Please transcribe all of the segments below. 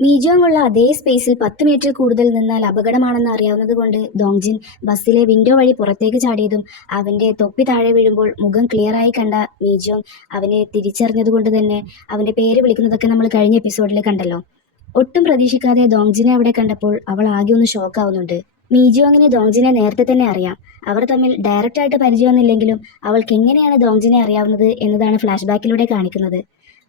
മീജോങ്ങുള്ള അതേ സ്പേസിൽ 10 മീറ്ററിൽ കൂടുതൽ നിന്നാൽ അപകടമാണെന്ന് അറിയാവുന്നതുകൊണ്ട് ദോങ്ജിൻ ബസ്സിലെ വിൻഡോ വഴി പുറത്തേക്ക് ചാടിയതും അവന്റെ തൊപ്പി താഴെ വീഴുമ്പോൾ മുഖം ക്ലിയറായി കണ്ട മീജോങ് അവനെ തിരിച്ചറിഞ്ഞതുകൊണ്ട് തന്നെ അവന്റെ പേര് വിളിക്കുന്നതൊക്കെ നമ്മൾ കഴിഞ്ഞ എപ്പിസോഡിൽ കണ്ടല്ലോ. ഒട്ടും പ്രതീക്ഷിക്കാതെ ദോങ്ജിനെ അവിടെ കണ്ടപ്പോൾ അവൾ ആകെ ഒന്ന് ഷോക്കാവുന്നുണ്ട്. മീജോങ്ങിന് ദോങ്ജിനെ നേരത്തെ തന്നെ അറിയാം. അവർ തമ്മിൽ ഡയറക്റ്റ് ആയിട്ട് പരിചയമൊന്നുമില്ലെങ്കിലും അവൾക്ക് എങ്ങനെയാണ് ദോങ്ജിനെ അറിയാവുന്നത് എന്നതാണ് ഫ്ലാഷ് ബാക്കിലൂടെ കാണിക്കുന്നത്.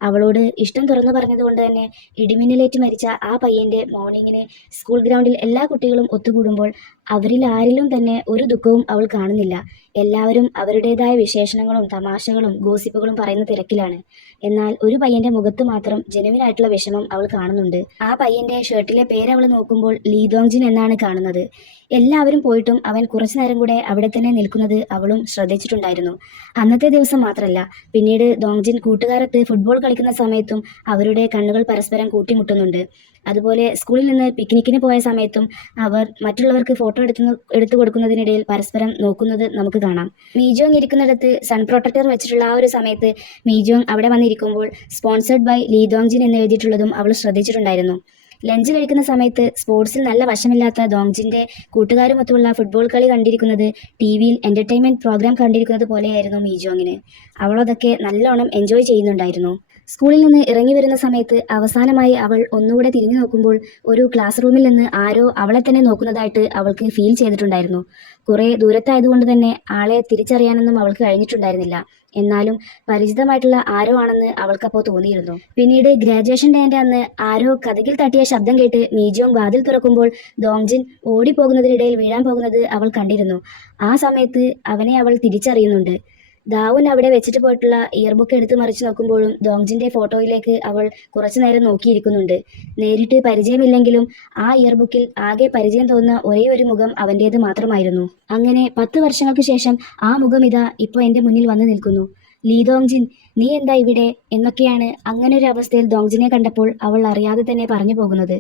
അവളോട് ഇഷ്ടം തുറന്നു പറഞ്ഞതുകൊണ്ട് തന്നെ ഇടിമിന്നലേറ്റ് മരിച്ച ആ പയ്യന്റെ മോർണിംഗിന് സ്കൂൾ ഗ്രൗണ്ടിൽ എല്ലാ കുട്ടികളും ഒത്തുകൂടുമ്പോൾ അവരിൽ ആരിലും തന്നെ ഒരു ദുഃഖവും അവൾ കാണുന്നില്ല. എല്ലാവരും അവരുടേതായ വിശേഷണങ്ങളും തമാശകളും ഗോസിപ്പുകളും പറയുന്ന തിരക്കിലാണ്. എന്നാൽ ഒരു പയ്യന്റെ മുഖത്ത് മാത്രം ജെനുവിനായിട്ടുള്ള വിഷമം അവൾ കാണുന്നുണ്ട്. ആ പയ്യന്റെ ഷർട്ടിലെ പേര് അവൾ നോക്കുമ്പോൾ ലീ ദോങ്ജിൻ എന്നാണ് കാണുന്നത്. എല്ലാവരും പോയിട്ടും അവൻ കുറച്ചു നേരം കൂടെ അവിടെ തന്നെ നിൽക്കുന്നത് അവളും ശ്രദ്ധിച്ചിട്ടുണ്ടായിരുന്നു. അന്നത്തെ ദിവസം മാത്രമല്ല, പിന്നീട് ദോങ്ജിൻ കൂട്ടുകാരത്ത് ഫുട്ബോൾ കളിക്കുന്ന സമയത്തും അവരുടെ കണ്ണുകൾ പരസ്പരം കൂട്ടിമുട്ടുന്നുണ്ട്. അതുപോലെ സ്കൂളിൽ നിന്ന് പിക്നിക്കിന് പോയ സമയത്തും അവർ മറ്റുള്ളവർക്ക് ഫോട്ടോ എടുത്തു കൊടുക്കുന്നതിനിടയിൽ പരസ്പരം നോക്കുന്നത് നമുക്ക് കാണാം. മീജോങ് ഇരിക്കുന്നിടത്ത് സൺ പ്രൊട്ടക്ടർ വെച്ചിട്ടുള്ള ആ ഒരു സമയത്ത് മീജോങ് അവിടെ വന്നിരിക്കുമ്പോൾ സ്പോൺസർഡ് ബൈ ലീ ദോങ്ജിൻ എന്ന് എഴുതിയിട്ടുള്ളതും അവൾ ശ്രദ്ധിച്ചിട്ടുണ്ടായിരുന്നു. ലഞ്ച് കഴിക്കുന്ന സമയത്ത് സ്പോർട്സിൽ നല്ല വശമില്ലാത്ത ദോങ്ജിന്റെ കൂട്ടുകാരുമൊത്തുള്ള ഫുട്ബോൾ കളി കണ്ടിരിക്കുന്നത് ടി വിയിൽ എന്റർടൈൻമെന്റ് പ്രോഗ്രാം കണ്ടിരിക്കുന്നത് പോലെയായിരുന്നു മീജോങ്ങിന്. അവളതൊക്കെ നല്ലോണം എൻജോയ് ചെയ്യുന്നുണ്ടായിരുന്നു. സ്കൂളിൽ നിന്ന് ഇറങ്ങി വരുന്ന സമയത്ത് അവസാനമായി അവൾ ഒന്നുകൂടെ തിരിഞ്ഞു നോക്കുമ്പോൾ ഒരു ക്ലാസ് റൂമിൽ നിന്ന് ആരോ അവളെ തന്നെ നോക്കുന്നതായിട്ട് അവൾക്ക് ഫീൽ ചെയ്തിട്ടുണ്ടായിരുന്നു. കുറെ ദൂരത്തായതുകൊണ്ട് തന്നെ ആളെ തിരിച്ചറിയാനൊന്നും അവൾക്ക് കഴിഞ്ഞിട്ടുണ്ടായിരുന്നില്ല. എന്നാലും പരിചിതമായിട്ടുള്ള ആരോ ആണെന്ന് അവൾക്കപ്പോൾ തോന്നിയിരുന്നു. പിന്നീട് ഗ്രാജുവേഷൻ ഡേന്റെ അന്ന് ആരോ കതകിൽ തട്ടിയ ശബ്ദം കേട്ട് മീജോങ് വാതിൽ തുറക്കുമ്പോൾ ദോങ്ജിൻ ഓടിപ്പോകുന്നതിനിടയിൽ വീഴാൻ പോകുന്നത് അവൾ കണ്ടിരുന്നു. ആ സമയത്ത് അവനെ അവൾ തിരിച്ചറിയുന്നുണ്ട്. ദാവുൻ അവിടെ വെച്ചിട്ട് പോയിട്ടുള്ള ഇയർബുക്ക് എടുത്ത് മറിച്ച് നോക്കുമ്പോഴും ദോങ്ജിന്റെ ഫോട്ടോയിലേക്ക് അവൾ കുറച്ചു നേരം നോക്കിയിരിക്കുന്നുണ്ട്. നേരിട്ട് പരിചയമില്ലെങ്കിലും ആ ഇയർബുക്കിൽ ആകെ പരിചയം തോന്നുന്ന ഒരേ ഒരു മുഖം അവൻ്റേത് മാത്രമായിരുന്നു. അങ്ങനെ 10 വർഷങ്ങൾക്ക് ശേഷം ആ മുഖം ഇതാ ഇപ്പോൾ എൻ്റെ മുന്നിൽ വന്നു നിൽക്കുന്നു. ലീ ദോങ്ജിൻ, നീ എന്താ ഇവിടെ എന്നൊക്കെയാണ് അങ്ങനെ ഒരു അവസ്ഥയിൽ ദോങ്ജിനെ കണ്ടപ്പോൾ അവൾ അറിയാതെ തന്നെ പറഞ്ഞു പോകുന്നത്.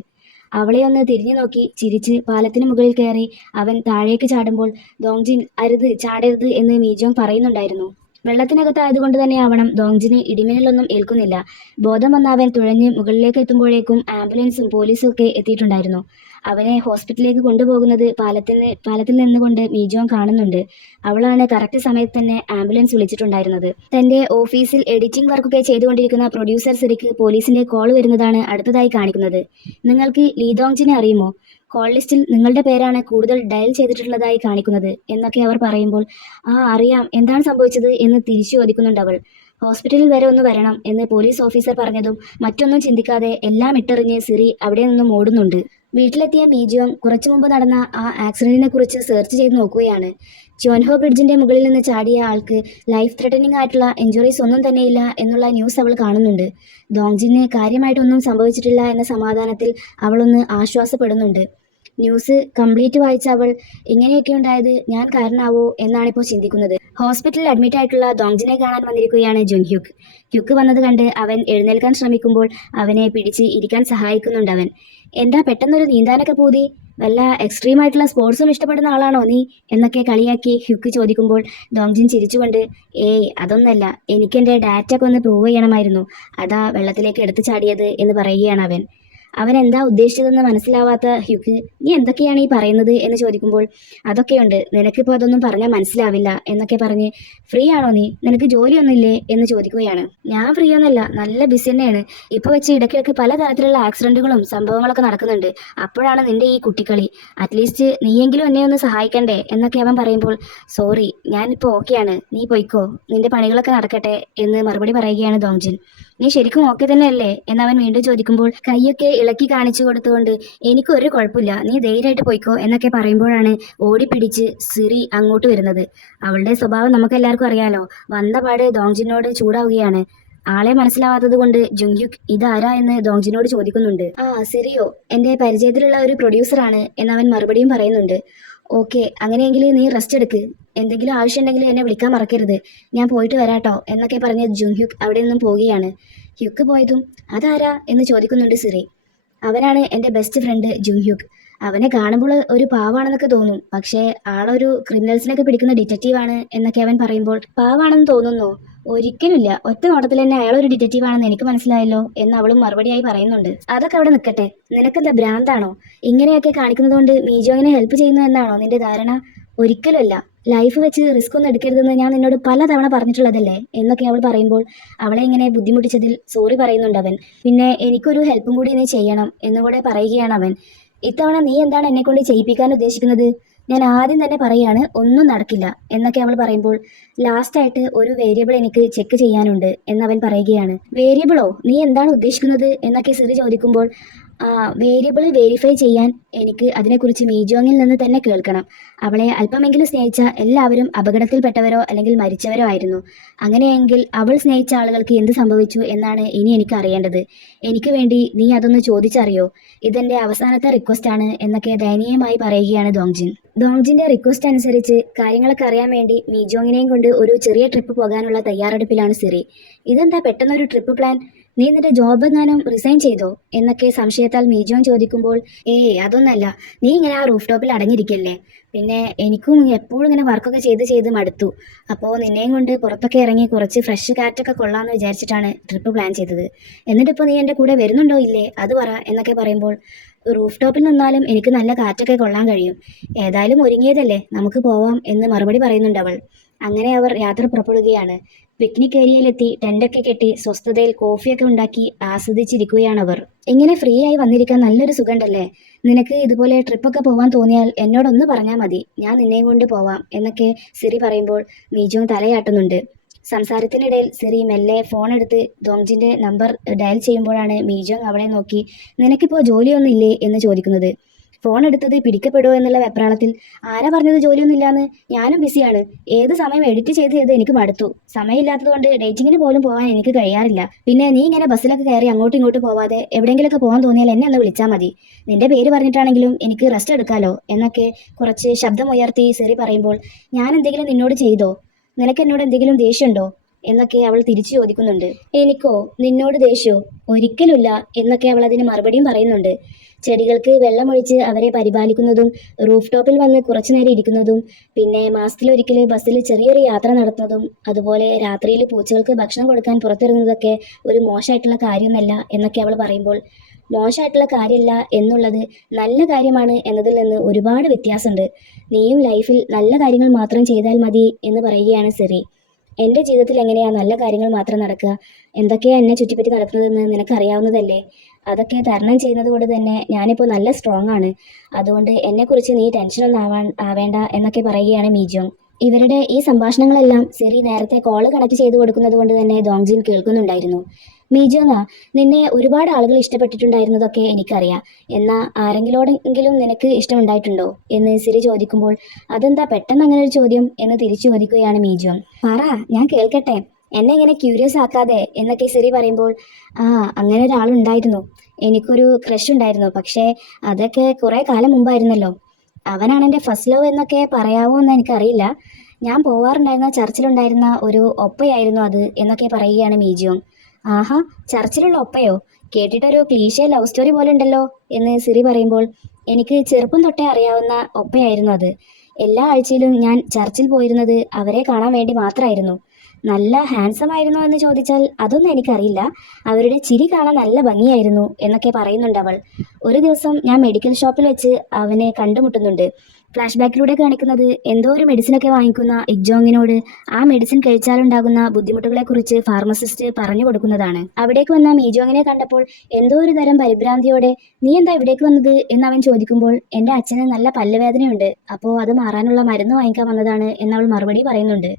അവളെ ഒന്ന് തിരിഞ്ഞു നോക്കി ചിരിച്ച് പാലത്തിന് മുകളിൽ കയറി അവൻ താഴേക്ക് ചാടുമ്പോൾ ദോങ്ജിൻ അരുത്, ചാടരുത് എന്ന് മീജോങ് പറയുന്നുണ്ടായിരുന്നു. വെള്ളത്തിനകത്തായതുകൊണ്ട് തന്നെ ആവണം ദോങ്ജിന് ഇടിമിന്നലൊന്നും ഏൽക്കുന്നില്ല. ബോധം വന്ന അവൻ തുഴഞ്ഞ് മുകളിലേക്ക് എത്തുമ്പോഴേക്കും ആംബുലൻസും പോലീസും ഒക്കെ എത്തിയിട്ടുണ്ടായിരുന്നു. അവനെ ഹോസ്പിറ്റലിലേക്ക് കൊണ്ടുപോകുന്നത് പാലത്തിൽ നിന്നുകൊണ്ട് മീജോങ് കാണുന്നുണ്ട്. അവളാണ് കറക്റ്റ് സമയത്ത് തന്നെ ആംബുലൻസ് വിളിച്ചിട്ടുണ്ടായിരുന്നത്. തന്റെ ഓഫീസിൽ എഡിറ്റിംഗ് വർക്കൊക്കെ ചെയ്തുകൊണ്ടിരിക്കുന്ന പ്രൊഡ്യൂസർ സിറിക്ക് പോലീസിന്റെ കോൾ വരുന്നതാണ് അടുത്തതായി കാണിക്കുന്നത്. നിങ്ങൾക്ക് ലീ ദോങ്ജിനെ അറിയുമോ? കോൾ ലിസ്റ്റിൽ നിങ്ങളുടെ പേരാണ് കൂടുതൽ ഡയൽ ചെയ്തിട്ടുള്ളതായി കാണിക്കുന്നത് എന്നൊക്കെ അവർ പറയുമ്പോൾ അറിയാം, എന്താണ് സംഭവിച്ചത് എന്ന് തിരിച്ചു ചോദിക്കുന്നുണ്ട് അവൾ. ഹോസ്പിറ്റലിൽ വരെ ഒന്ന് വരണം എന്ന് പോലീസ് ഓഫീസർ പറഞ്ഞതും മറ്റൊന്നും ചിന്തിക്കാതെ എല്ലാം ഇട്ടെറിഞ്ഞ് സിറി അവിടെ നിന്നും ഓടുന്നുണ്ട്. വീട്ടിലെത്തിയ മീജോങ് കുറച്ചു മുമ്പ് നടന്ന ആ ആക്സിഡന്റിനെ കുറിച്ച് സെർച്ച് ചെയ്ത് നോക്കുകയാണ്. ച്യോൻഹോ ബ്രിഡ്ജിന്റെ മുകളിൽ നിന്ന് ചാടിയ ആൾക്ക് ലൈഫ് ത്രെട്ടനിങ് ആയിട്ടുള്ള ഇഞ്ചുറീസ് ഒന്നും തന്നെയില്ല എന്നുള്ള ന്യൂസ് അവൾ കാണുന്നുണ്ട്. ദോങ്ജിന് കാര്യമായിട്ടൊന്നും സംഭവിച്ചിട്ടില്ല എന്ന സമാധാനത്തിൽ അവളൊന്ന് ആശ്വാസപ്പെടുന്നുണ്ട്. ന്യൂസ് കംപ്ലീറ്റ് വായിച്ച അവൾ ഇങ്ങനെയൊക്കെ ഉണ്ടായത് ഞാൻ കാരണമാവോ എന്നാണിപ്പോൾ ചിന്തിക്കുന്നത്. ഹോസ്പിറ്റലിൽ അഡ്മിറ്റ് ആയിട്ടുള്ള ദോങ്ജിനെ കാണാൻ വന്നിരിക്കുകയാണ് ജുൻഹ്യുക്ക്. ഹ്യുക്ക് വന്നത് കണ്ട് അവൻ എഴുന്നേൽക്കാൻ ശ്രമിക്കുമ്പോൾ അവനെ പിടിച്ച് ഇരിക്കാൻ സഹായിക്കുന്നുണ്ട് അവൻ. എന്താ പെട്ടെന്നൊരു നീന്താനൊക്കെ പൂതി? വല്ല എക്സ്ട്രീം ആയിട്ടുള്ള സ്പോർട്സും ഇഷ്ടപ്പെടുന്ന ആളാണോ നീ എന്നൊക്കെ കളിയാക്കി ഹ്യുക്ക് ചോദിക്കുമ്പോൾ ദോങ്ജിൻ ചിരിച്ചുകൊണ്ട് അതൊന്നല്ല, എനിക്കെൻ്റെ ഡാറ്റൊക്കെ ഒന്ന് പ്രൂവ് ചെയ്യണമായിരുന്നു, അതാ വെള്ളത്തിലേക്ക് എടുത്തു ചാടിയത് എന്ന് പറയുകയാണ് അവൻ. അവൻ എന്താ ഉദ്ദേശിച്ചതെന്ന് മനസ്സിലാവാത്ത ഹ്യുക്ക് നീ എന്തൊക്കെയാണ് ഈ പറയുന്നത് എന്ന് ചോദിക്കുമ്പോൾ അതൊക്കെയുണ്ട്, നിനക്കിപ്പോൾ അതൊന്നും പറഞ്ഞാൽ മനസ്സിലാവില്ല എന്നൊക്കെ പറഞ്ഞ് ഫ്രീ ആണോ നീ, നിനക്ക് ജോലിയൊന്നുമില്ലേ എന്ന് ചോദിക്കുകയാണ്. ഞാൻ ഫ്രീ ഒന്നല്ല, നല്ല ബിസി തന്നെയാണ്. ഇപ്പോൾ വെച്ച് ഇടയ്ക്കിടയ്ക്ക് പലതരത്തിലുള്ള ആക്സിഡന്റുകളും സംഭവങ്ങളൊക്കെ നടക്കുന്നുണ്ട്. അപ്പോഴാണ് നിന്റെ ഈ കുട്ടിക്കളി. അറ്റ്ലീസ്റ്റ് നീയെങ്കിലും എന്നെ ഒന്ന് സഹായിക്കണ്ടേ എന്നൊക്കെ അവൻ പറയുമ്പോൾ സോറി, ഞാനിപ്പോൾ ഓക്കെയാണ്, നീ പൊയ്ക്കോ, നിന്റെ പണികളൊക്കെ നടക്കട്ടെ എന്ന് മറുപടി പറയുകയാണ് ദോങ്ജിൻ. നീ ശരിക്കും ഓക്കെ തന്നെയല്ലേ എന്നവൻ വീണ്ടും ചോദിക്കുമ്പോൾ കൈയൊക്കെ ഇളക്കി കാണിച്ചു കൊടുത്തുകൊണ്ട് എനിക്കൊരു കുഴപ്പമില്ല, നീ ധൈര്യമായിട്ട് പോയിക്കോ എന്നൊക്കെ പറയുമ്പോഴാണ് ഓടിപ്പിടിച്ച് സിറി അങ്ങോട്ട് വരുന്നത്. അവളുടെ സ്വഭാവം നമുക്കെല്ലാവർക്കും അറിയാലോ. വന്നപാട് ദോങ്ജിനോട് ചൂടാവുകയാണ്. ആളെ മനസ്സിലാവാത്തത് കൊണ്ട് ജുങ്യുക് ഇതാരാ എന്ന് ദോങ്ജിനോട് ചോദിക്കുന്നുണ്ട്. സിറിയോ, എൻ്റെ പരിചയത്തിലുള്ള ഒരു പ്രൊഡ്യൂസറാണ് എന്നവൻ മറുപടിയും പറയുന്നുണ്ട്. ഓക്കെ, അങ്ങനെയെങ്കിൽ നീ റെസ്റ്റ് എടുക്ക്, എന്തെങ്കിലും ആവശ്യമുണ്ടെങ്കിൽ എന്നെ വിളിക്കാൻ മറക്കരുത്, ഞാൻ പോയിട്ട് വരാട്ടോ എന്നൊക്കെ പറഞ്ഞ് ജുങ്ഹ്യുക്ക് അവിടെ നിന്നും പോവുകയാണ്. ഹ്യുക്ക് പോയതും അതാരാ എന്ന് ചോദിക്കുന്നുണ്ട് സിറി. അവനാണ് എൻ്റെ ബെസ്റ്റ് ഫ്രണ്ട് ജുങ്ഹ്യുക്ക്. അവനെ കാണുമ്പോൾ ഒരു പാവാണെന്നൊക്കെ തോന്നും, പക്ഷേ ആളൊരു ക്രിമിനൽസിനൊക്കെ പിടിക്കുന്ന ഡിറ്റക്റ്റീവാണ് എന്നൊക്കെ അവൻ പറയുമ്പോൾ പാവാണെന്ന് തോന്നുന്നു, ഒരിക്കലുമില്ല. ഒറ്റ നോട്ടത്തിൽ തന്നെ അയാൾ ഒരു ഡിറ്റക്റ്റീവ് ആണെന്ന് എനിക്ക് മനസ്സിലായല്ലോ എന്ന് അവളും മറുപടിയായി പറയുന്നുണ്ട്. അതൊക്കെ അവിടെ നിൽക്കട്ടെ. നിനക്കെന്താ ഭ്രാന്താണോ? ഇങ്ങനെയൊക്കെ കാണിക്കുന്നത് കൊണ്ട് മീജോങ്ങിനെ ഹെൽപ്പ് ചെയ്യുന്നു എന്നാണോ നിന്റെ ധാരണ? ഒരിക്കലുമല്ല. ലൈഫ് വെച്ച് റിസ്ക് ഒന്നും എടുക്കരുതെന്ന് ഞാൻ നിന്നോട് പലതവണ പറഞ്ഞിട്ടുള്ളതല്ലേ എന്നൊക്കെ അവൾ പറയുമ്പോൾ അവളെ ഇങ്ങനെ ബുദ്ധിമുട്ടിച്ചതിൽ സോറി പറയുന്നുണ്ട് അവൻ. പിന്നെ എനിക്കൊരു ഹെൽപ്പും കൂടി നീ ചെയ്യണം എന്നുകൂടെ പറയുകയാണ് അവൻ. ഇത്തവണ നീ എന്താണ് എന്നെ കൊണ്ട് ചെയ്യിപ്പിക്കാൻ ഉദ്ദേശിക്കുന്നത്? ഞാൻ ആദ്യം തന്നെ പറയാണ്, ഒന്നും നടക്കില്ല എന്നൊക്കെ അവൾ പറയുമ്പോൾ ലാസ്റ്റായിട്ട് ഒരു വേരിയബിൾ എനിക്ക് ചെക്ക് ചെയ്യാനുണ്ട് എന്നവൻ പറയുകയാണ്. വേരിയബിളോ? നീ എന്താണ് ഉദ്ദേശിക്കുന്നത് എന്നൊക്കെ സിറി ചോദിക്കുമ്പോൾ വേരിയബിൾ വെരിഫൈ ചെയ്യാൻ എനിക്ക് അതിനെക്കുറിച്ച് മീജോങ്ങിൽ നിന്ന് തന്നെ കേൾക്കണം. അവളെ അല്പമെങ്കിലും സ്നേഹിച്ച എല്ലാവരും അപകടത്തിൽപ്പെട്ടവരോ അല്ലെങ്കിൽ മരിച്ചവരോ ആയിരുന്നു. അങ്ങനെയെങ്കിൽ അവൾ സ്നേഹിച്ച ആളുകൾക്ക് എന്ത് സംഭവിച്ചു എന്നാണ് ഇനി എനിക്ക് അറിയേണ്ടത്. എനിക്ക് വേണ്ടി നീ അതൊന്ന് ചോദിച്ചറിയോ? ഇതെന്റെ അവസാനത്തെ റിക്വസ്റ്റ് ആണ് എന്നൊക്കെ ദയനീയമായി പറയുകയാണ് ദോങ്ജിൻ. ദോങ്ജിന്റെ റിക്വസ്റ്റ് അനുസരിച്ച് കാര്യങ്ങളൊക്കെ അറിയാൻ വേണ്ടി മീജോങ്ങിനെയും കൊണ്ട് ഒരു ചെറിയ ട്രിപ്പ് പോകാനുള്ള തയ്യാറെടുപ്പിലാണ് സിറി. ഇതെന്താ പെട്ടെന്നൊരു ട്രിപ്പ് പ്ലാൻ? നീ നിന്റെ ജോബ് എങ്ങാനും റിസൈൻ ചെയ്തോ എന്നൊക്കെ സംശയത്താൽ മീജോങ് ചോദിക്കുമ്പോൾ അതൊന്നല്ല. നീ ഇങ്ങനെ ആ റൂഫ് ടോപ്പിൽ അടങ്ങിയിരിക്കല്ലേ. പിന്നെ എനിക്കും എപ്പോഴും ഇങ്ങനെ വർക്കൊക്കെ ചെയ്ത് മടുത്തു. അപ്പോൾ നിന്നെയും കൊണ്ട് പുറത്തൊക്കെ ഇറങ്ങി കുറച്ച് ഫ്രഷ് കാറ്റൊക്കെ കൊള്ളാമെന്ന് വിചാരിച്ചിട്ടാണ് ട്രിപ്പ് പ്ലാൻ ചെയ്തത്. എന്നിട്ടിപ്പോൾ നീ എൻ്റെ കൂടെ വരുന്നുണ്ടോ ഇല്ലേ അത് പറ എന്നൊക്കെ പറയുമ്പോൾ റൂഫ് ടോപ്പിൽ നിന്നാലും എനിക്ക് നല്ല കാറ്റൊക്കെ കൊള്ളാൻ കഴിയും. ഏതായാലും ഒരുങ്ങിയതല്ലേ, നമുക്ക് പോവാം എന്ന് മറുപടി പറയുന്നുണ്ട് അവൾ. അങ്ങനെ അവർ യാത്ര പുറപ്പെടുകയാണ്. പിക്നിക് ഏരിയയിലെത്തി ടെന്റൊക്കെ കെട്ടി സ്വസ്ഥതയിൽ കോഫിയൊക്കെ ഉണ്ടാക്കി ആസ്വദിച്ചിരിക്കുകയാണവർ. ഇങ്ങനെ ഫ്രീ ആയി വന്നിരിക്കാൻ നല്ലൊരു സുഖമുണ്ടല്ലേ. നിനക്ക് ഇതുപോലെ ട്രിപ്പൊക്കെ പോവാൻ തോന്നിയാൽ എന്നോടൊന്ന് പറഞ്ഞാൽ മതി, ഞാൻ നിന്നെയും കൊണ്ട് പോവാം എന്നൊക്കെ സിറി പറയുമ്പോൾ മീജോങ് തലയാട്ടുന്നുണ്ട്. സംസാരത്തിനിടയിൽ സിറി മെല്ലെ ഫോൺ എടുത്ത് ദോങ്ജിന്റെ നമ്പർ ഡയൽ ചെയ്യുമ്പോഴാണ് മീജോങ് അവളെ നോക്കി നിനക്കിപ്പോൾ ജോലിയൊന്നും ഇല്ലേ എന്ന് ചോദിക്കുന്നത്. ഫോൺ എടുത്തത് പിടിക്കപ്പെടുമോ എന്നുള്ള വെപ്രാളത്തിൽ ആരാ പറഞ്ഞത് ജോലിയൊന്നുമില്ലാന്ന്? ഞാനും ബിസിയാണ്. ഏത് സമയം എഡിറ്റ് ചെയ്ത് എനിക്ക് മടുത്തു. സമയമില്ലാത്തതുകൊണ്ട് ഡേറ്റിങ്ങിന് പോലും പോകാൻ എനിക്ക് കഴിയാറില്ല. പിന്നെ നീ ഇങ്ങനെ ബസ്സിലൊക്കെ കയറി അങ്ങോട്ടും ഇങ്ങോട്ടും പോവാതെ എവിടെയെങ്കിലുമൊക്കെ പോകാൻ തോന്നിയാൽ എന്നെ ഒന്ന് വിളിച്ചാൽ മതി. നിന്റെ പേര് പറഞ്ഞിട്ടാണെങ്കിലും എനിക്ക് റെസ്റ്റ് എടുക്കാലോ എന്നൊക്കെ കുറച്ച് ശബ്ദമുയർത്തി സിറി പറയുമ്പോൾ ഞാൻ എന്തെങ്കിലും നിന്നോട് ചെയ്തോ? നിനക്ക് എന്നോട് എന്തെങ്കിലും ദേഷ്യമുണ്ടോ എന്നൊക്കെ അവൾ തിരിച്ചു ചോദിക്കുന്നുണ്ട്. എനിക്കോ നിന്നോട് ദേഷ്യോ? ഒരിക്കലുമില്ല എന്നൊക്കെ അവൾ അതിന് മറുപടിയും പറയുന്നുണ്ട്. ചെടികൾക്ക് വെള്ളമൊഴിച്ച് അവരെ പരിപാലിക്കുന്നതും റൂഫ് ടോപ്പിൽ വന്ന് കുറച്ചു നേരം ഇരിക്കുന്നതും പിന്നെ മാസത്തിലൊരിക്കൽ ബസ്സിൽ ചെറിയൊരു യാത്ര നടത്തുന്നതും അതുപോലെ രാത്രിയിൽ പൂച്ചകൾക്ക് ഭക്ഷണം കൊടുക്കാൻ പുറത്തിറങ്ങുന്നതൊക്കെ ഒരു മോശമായിട്ടുള്ള കാര്യമൊന്നല്ല എന്നൊക്കെ അവൾ പറയുമ്പോൾ മോശമായിട്ടുള്ള കാര്യമല്ല എന്നുള്ളത് നല്ല കാര്യമാണ് എന്നതിൽ നിന്ന് ഒരുപാട് വ്യത്യാസമുണ്ട്. നീയും ലൈഫിൽ നല്ല കാര്യങ്ങൾ മാത്രം ചെയ്താൽ മതി എന്ന് പറയുകയാണ് സിറി. എൻ്റെ ജീവിതത്തിൽ എങ്ങനെയാ നല്ല കാര്യങ്ങൾ മാത്രം നടക്കുക? എന്തൊക്കെയാ എന്നെ ചുറ്റിപ്പറ്റി നടക്കുന്നതെന്ന് നിനക്കറിയാവുന്നതല്ലേ. അതൊക്കെ തരണം ചെയ്യുന്നത് കൊണ്ട് തന്നെ ഞാനിപ്പോൾ നല്ല സ്ട്രോങ് ആണ്. അതുകൊണ്ട് എന്നെക്കുറിച്ച് നീ ടെൻഷനൊന്നും ആവേണ്ട എന്നൊക്കെ പറയുകയാണ് മീജോങ്. ഇവരുടെ ഈ സംഭാഷണങ്ങളെല്ലാം സിറി നേരത്തെ കോള് കണക്ട് ചെയ്ത് കൊടുക്കുന്നത് കൊണ്ട് തന്നെ ദോങ്ജിൻ കേൾക്കുന്നുണ്ടായിരുന്നു. മീജോങ്ങ, നിന്നെ ഒരുപാട് ആളുകൾ ഇഷ്ടപ്പെട്ടിട്ടുണ്ടായിരുന്നതൊക്കെ എനിക്കറിയാം. എന്നാൽ ആരെങ്കിലോടെങ്കിലും നിനക്ക് ഇഷ്ടമുണ്ടായിട്ടുണ്ടോ എന്ന് സിറി ചോദിക്കുമ്പോൾ അതെന്താ പെട്ടെന്ന് അങ്ങനെ ഒരു ചോദ്യം എന്ന് തിരിച്ചു ചോദിക്കുകയാണ് മീജോങ്. പറ, ഞാൻ കേൾക്കട്ടെ, എന്നെ ഇങ്ങനെ ക്യൂരിയസ് ആക്കാതെ എന്നൊക്കെ സിറി പറയുമ്പോൾ അങ്ങനെ ഒരാളുണ്ടായിരുന്നു. എനിക്കൊരു ക്രഷ് ഉണ്ടായിരുന്നു. പക്ഷേ അതൊക്കെ കുറേ കാലം മുമ്പായിരുന്നല്ലോ. അവനാണ് എൻ്റെ ഫസ്റ്റ് ലവ് എന്നൊക്കെ പറയാവോ എന്ന് എനിക്കറിയില്ല. ഞാൻ പോവാറുണ്ടായിരുന്ന ചർച്ചിലുണ്ടായിരുന്ന ഒരു ഒപ്പയായിരുന്നു അത് എന്നൊക്കെ പറയുകയാണ് മീജോങ്. ആഹാ, ചർച്ചിലുള്ള ഒപ്പയോ? കേട്ടിട്ടൊരു ക്ലീശേ ലവ് സ്റ്റോറി പോലെ ഉണ്ടല്ലോ എന്ന് സിറി പറയുമ്പോൾ എനിക്ക് ചെറുപ്പം തൊട്ടേ അറിയാവുന്ന ഒപ്പയായിരുന്നു അത്. എല്ലാ ആഴ്ചയിലും ഞാൻ ചർച്ചിൽ പോയിരുന്നത് അവരെ കാണാൻ വേണ്ടി മാത്രമായിരുന്നു. നല്ല ഹാൻസം ആയിരുന്നോ എന്ന് ചോദിച്ചാൽ അതൊന്നും എനിക്കറിയില്ല. അവരുടെ ചിരി കാണാൻ നല്ല ഭംഗിയായിരുന്നു എന്നൊക്കെ പറയുന്നുണ്ട് അവൾ. ഒരു ദിവസം ഞാൻ മെഡിക്കൽ ഷോപ്പിൽ വെച്ച് അവനെ കണ്ടുമുട്ടുന്നുണ്ട്. ഫ്ലാഷ് ബാക്കിലൂടെ കാണിക്കുന്നത് എന്തോ ഒരു മെഡിസിനൊക്കെ വാങ്ങിക്കുന്ന ഇഗ്ജോങ്ങിനോട് ആ മെഡിസിൻ കഴിച്ചാലുണ്ടാകുന്ന ബുദ്ധിമുട്ടുകളെക്കുറിച്ച് ഫാർമസിസ്റ്റ് പറഞ്ഞു കൊടുക്കുന്നതാണ്. അവിടേക്ക് വന്ന മീജോങ്ങിനെ കണ്ടപ്പോൾ എന്തോ ഒരു തരം പരിഭ്രാന്തിയോടെ നീ എന്താ ഇവിടേക്ക് വന്നത് എന്ന് അവൻ ചോദിക്കുമ്പോൾ എൻ്റെ അച്ഛന് നല്ല പല്ലുവേദനയുണ്ട്, അപ്പോൾ അത് മാറാനുള്ള മരുന്ന് വാങ്ങിക്കാൻ വന്നതാണ് എന്നവൾ മറുപടി പറയുന്നുണ്ട്.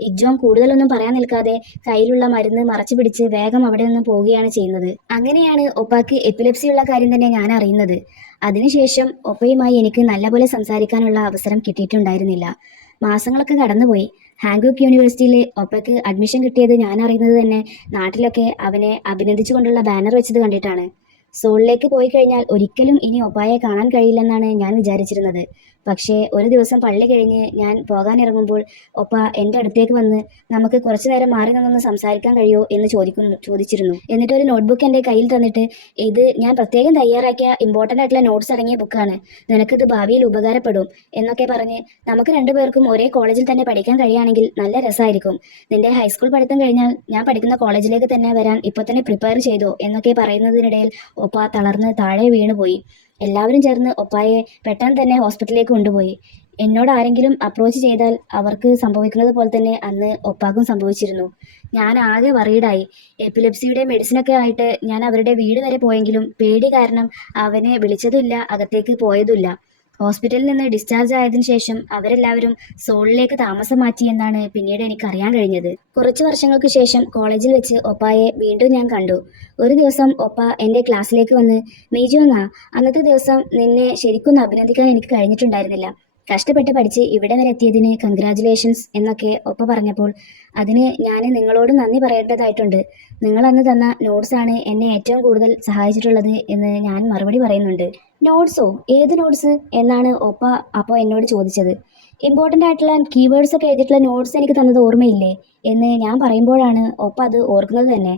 ഇഗ്ജോങ് കൂടുതലൊന്നും പറയാൻ നിൽക്കാതെ കയ്യിലുള്ള മരുന്ന് മറച്ചു പിടിച്ച് വേഗം അവിടെ നിന്ന് പോവുകയാണ് ചെയ്യുന്നത്. അങ്ങനെയാണ് ഒപ്പാക്ക് എപ്പിലെപ്സി ഉള്ള കാര്യം തന്നെ ഞാൻ അറിയുന്നത്. അതിനുശേഷം ഒപ്പയുമായി എനിക്ക് നല്ലപോലെ സംസാരിക്കാനുള്ള അവസരം കിട്ടിയിട്ടുണ്ടായിരുന്നില്ല. മാസങ്ങളൊക്കെ കടന്നുപോയി. ഹാങ്കുക്ക് യൂണിവേഴ്സിറ്റിയിൽ ഒപ്പയ്ക്ക് അഡ്മിഷൻ കിട്ടിയത് ഞാൻ അറിയുന്നത് തന്നെ നാട്ടിലൊക്കെ അവനെ അഭിനന്ദിച്ചുകൊണ്ടുള്ള ബാനർ വെച്ചത് കണ്ടിട്ടാണ്. സോളിലേക്ക് പോയി കഴിഞ്ഞാൽ ഒരിക്കലും ഇനി ഒപ്പായെ കാണാൻ കഴിയില്ലെന്നാണ് ഞാൻ വിചാരിച്ചിരുന്നത്. പക്ഷേ ഒരു ദിവസം പള്ളി കഴിഞ്ഞ് ഞാൻ പോകാനിറങ്ങുമ്പോൾ ഒപ്പ എൻ്റെ അടുത്തേക്ക് വന്ന് നമുക്ക് കുറച്ചു നേരം മാറി നിന്നൊന്ന് സംസാരിക്കാൻ കഴിയുമോ എന്ന് ചോദിച്ചിരുന്നു. എന്നിട്ട് ഒരു നോട്ട്ബുക്ക് എൻ്റെ കയ്യിൽ തന്നിട്ട്, ഇത് ഞാൻ പ്രത്യേകം തയ്യാറാക്കിയ ഇമ്പോർട്ടൻ്റ് ആയിട്ടുള്ള നോട്ട്സ് അടങ്ങിയ ബുക്കാണ്, നിനക്കിത് ഭാവിയിൽ ഉപകാരപ്പെടും എന്നൊക്കെ പറഞ്ഞ്, നമുക്ക് രണ്ടുപേർക്കും ഒരേ കോളേജിൽ തന്നെ പഠിക്കാൻ കഴിയുകയാണെങ്കിൽ നല്ല രസമായിരിക്കും, നിന്റെ ഹൈസ്കൂൾ പഠിത്തം കഴിഞ്ഞാൽ ഞാൻ പഠിക്കുന്ന കോളേജിലേക്ക് തന്നെ വരാൻ ഇപ്പോൾ തന്നെ പ്രിപ്പയർ ചെയ്തോ എന്നൊക്കെ പറയുന്നതിനിടയിൽ ഒപ്പ തളർന്ന് താഴെ വീണുപോയി. എല്ലാവരും ചേർന്ന് ഒപ്പായെ പെട്ടെന്ന് തന്നെ ഹോസ്പിറ്റലിലേക്ക് കൊണ്ടുപോയി. എന്നോട് ആരെങ്കിലും അപ്രോച്ച് ചെയ്താൽ അവർക്ക് സംഭവിക്കുന്നത് പോലെ തന്നെ അന്ന് ഒപ്പാക്കും സംഭവിച്ചിരുന്നു. ഞാൻ ആകെ വറീഡായി. എപ്പിലെപ്സിയുടെ മെഡിസിനൊക്കെ ആയിട്ട് ഞാൻ അവരുടെ വീട് വരെ പോയെങ്കിലും പേടി കാരണം അവനെ വിളിച്ചതുമില്ല, അകത്തേക്ക് പോയതുമില്ല. ഹോസ്പിറ്റലിൽ നിന്ന് ഡിസ്ചാർജ് ആയതിനു ശേഷം അവരെല്ലാവരും സോളിലേക്ക് താമസം മാറ്റി എന്നാണ് പിന്നീട് എനിക്ക് അറിയാൻ കഴിഞ്ഞത്. കുറച്ചു വർഷങ്ങൾക്ക് ശേഷം കോളേജിൽ വെച്ച് ഒപ്പായെ വീണ്ടും ഞാൻ കണ്ടു. ഒരു ദിവസം ഒപ്പ എൻ്റെ ക്ലാസ്സിലേക്ക് വന്ന്, മീജു എന്നാ, അന്നത്തെ ദിവസം നിന്നെ ശരിക്കൊന്ന് അഭിനന്ദിക്കാൻ എനിക്ക് കഴിഞ്ഞിട്ടുണ്ടായിരുന്നില്ല, കഷ്ടപ്പെട്ട് പഠിച്ച് ഇവിടെ വരെ എത്തിയതിന് കൺഗ്രാജുലേഷൻസ് എന്നൊക്കെ ഒപ്പ പറഞ്ഞപ്പോൾ, അതിന് ഞാൻ നിങ്ങളോട് നന്ദി പറയേണ്ടതായിട്ടുണ്ട്, നിങ്ങൾ അന്ന് തന്ന നോട്ട്സാണ് എന്നെ ഏറ്റവും കൂടുതൽ സഹായിച്ചിട്ടുള്ളത് എന്ന് ഞാൻ മറുപടി പറയുന്നുണ്ട്. നോട്ട്സോ? ഏത് നോട്ട്സ് എന്നാണ് ഒപ്പ അപ്പോൾ എന്നോട് ചോദിച്ചത്. ഇമ്പോർട്ടൻ്റ് ആയിട്ടുള്ള കീവേഡ്സ് ഒക്കെ എഴുതിയിട്ടുള്ള നോട്ട്സ് എനിക്ക് തന്നത് ഓർമ്മയില്ലേ എന്ന് ഞാൻ പറയുമ്പോഴാണ് ഒപ്പ അത് ഓർക്കുന്നത് തന്നെ.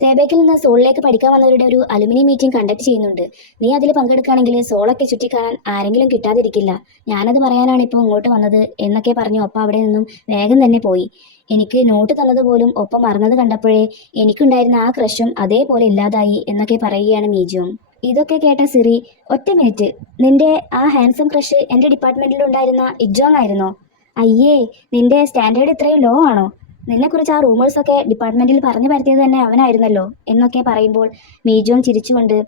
തേബേക്കിൽ നിന്ന് സോളിലേക്ക് പഠിക്കാൻ വന്നവരുടെ ഒരു അലുമിനി മീറ്റിംഗ് കണ്ടക്ട് ചെയ്യുന്നുണ്ട്, നീ അതിൽ പങ്കെടുക്കുകയാണെങ്കിൽ സോളൊക്കെ ചുറ്റിക്കാണാൻ ആരെങ്കിലും കിട്ടാതിരിക്കില്ല, ഞാനത് പറയാനാണ് ഇപ്പോൾ ഇങ്ങോട്ട് വന്നത് എന്നൊക്കെ പറഞ്ഞു ഒപ്പ അവിടെ നിന്നും വേഗം തന്നെ പോയി. എനിക്ക് നോട്ട് തന്നത് പോലും ഒപ്പം മറന്നത് കണ്ടപ്പോഴേ എനിക്കുണ്ടായിരുന്ന ആ ക്രഷും അതേപോലെ ഇല്ലാതായി എന്നൊക്കെ പറയുകയാണ് മീജുവും. ഇതൊക്കെ കേട്ട സിറി, ഒറ്റ മിനിറ്റ്, നിന്റെ ആ ഹാൻസം ക്രഷ് എൻ്റെ ഡിപ്പാർട്ട്മെൻറ്റിൽ ഉണ്ടായിരുന്ന ഇഗ്ജോങ് ആയിരുന്നോ? അയ്യേ, നിന്റെ സ്റ്റാൻഡേർഡ് ഇത്രയും ലോ ആണോ? നിന്നെക്കുറിച്ച് ആ റൂമേഴ്സൊക്കെ ഡിപ്പാർട്ട്മെൻറ്റിൽ പറഞ്ഞു പരത്തിയത് തന്നെ അവനായിരുന്നല്ലോ എന്നൊക്കെ പറയുമ്പോൾ മീജോങ് ചിരിച്ചുകൊണ്ട്,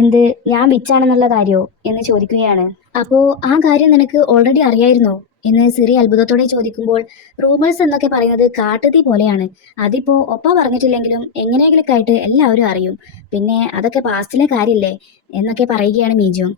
എന്ത്, ഞാൻ വിച്ചാണെന്നുള്ള കാര്യമോ എന്ന് ചോദിക്കുകയാണ്. അപ്പോൾ ആ കാര്യം നിനക്ക് ഓൾറെഡി അറിയായിരുന്നോ എന്ന് സിറി അത്ഭുതത്തോടെ ചോദിക്കുമ്പോൾ, റൂമേഴ്സ് എന്നൊക്കെ പറയുന്നത് കാട്ടുതീ പോലെയാണ്, അതിപ്പോൾ ഒപ്പ പറഞ്ഞിട്ടില്ലെങ്കിലും എങ്ങനെയെങ്കിലൊക്കെ ആയിട്ട് എല്ലാവരും അറിയും, പിന്നെ അതൊക്കെ പാസ്റ്റിലെ കാര്യമില്ലേ എന്നൊക്കെ പറയുകയാണ് മീജോങ്.